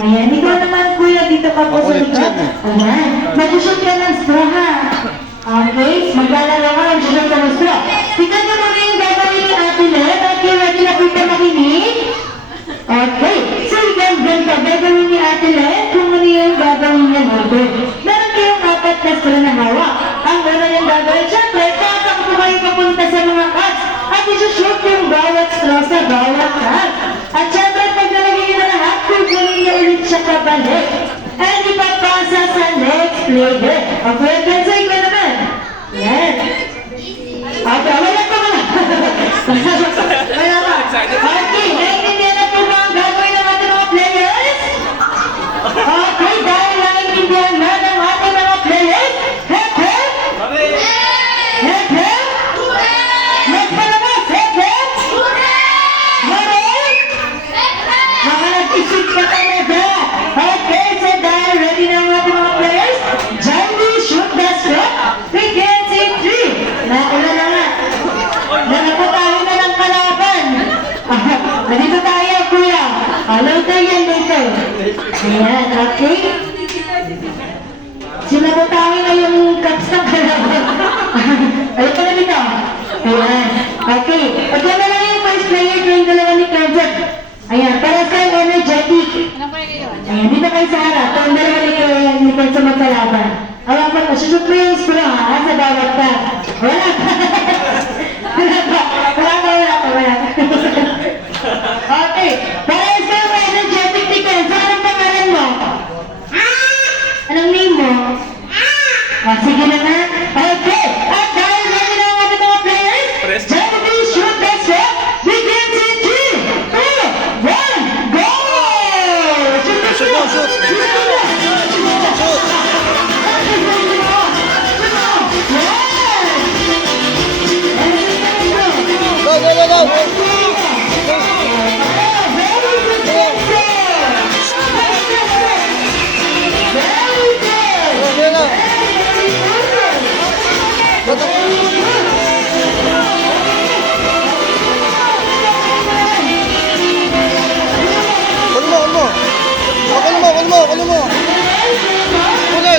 Ayan, ikaw naman kuya, dito ka po sa likod. Ayan, mag-shoot ka ng straw ha. Okay, maglalaro ka ng shoot ka ng straw. Tingnan nyo muna yung gagawin ni Ate Len. Okay, ready na po ka makinig? Okay, so ganito, gagawin ni Ate Len kung ano yung gagawin niya dito. Meron kayong 4 na straw na hawak. Ang una yung gagawin, syempre, tatakbo kayo papunta sa mga cups. At isushoot yung bawat straw sa bawat cup. At syempre, pag nalagay nyo na lahat, kukunin nyo ulit siya pabalik. And ipapasa sa next player. Okay, Kenzo, ikaw naman. Yan. Okay, wala pa wala. Wala pa. Okay, naiintindihan na po ba ang gagawin ng ating mga players? Okay, dahil naiintindihan na ng ating mga players, hep hep! Hep hep! Magpalabas, hep hep! Maroon! Mga nag-isip ka talaga! Okay, so dahil ready na ang ating mga players, Jandy, shoot the strap, begins in 3. Nauna na nga. Nanapatahin na ng kalaban. Nandito tayo, kuya. Hello tayo dito. Ayan, okay. Sinapatahin na yung cups ng kalaban. Ayun pa na dito. Ayan, okay. Pagka na lang yung first player yung dalawa ni Kajak. Ayan, para sa energetic. Ayan, dito kayo sa harap. Kung dalawa ni Kajak magkalaban. Alam pa, susut mo yung straw ha, sa bawat ka. Wala pa. Wala pa. Okay, para sa energetic ni Kajak, anong pangalan mo? Anong name mo? Sige na nga. Okay, at dahil ready na ang ating mga players, Jandy, shoot the strap, begins in 3, 2, 1, go! Shoot! Kunin mo. Kunin.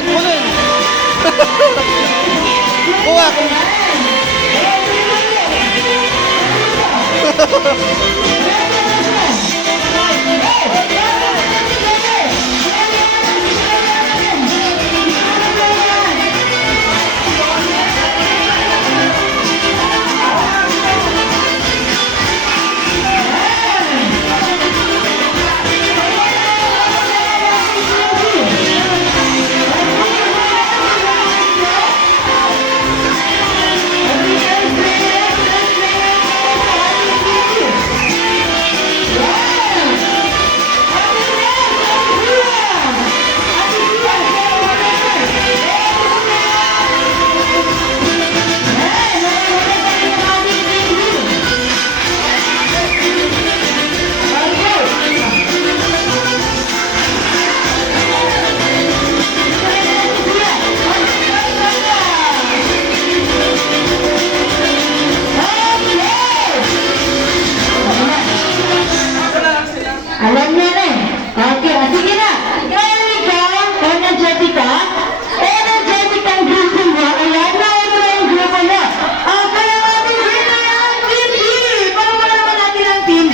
Kuha.